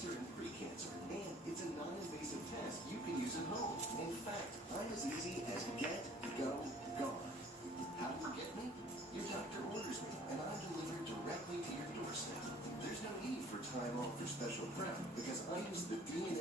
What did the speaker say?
cancer and pre-cancer, and it's a non-invasive test you can use at home. In fact, I'm as easy as get, go,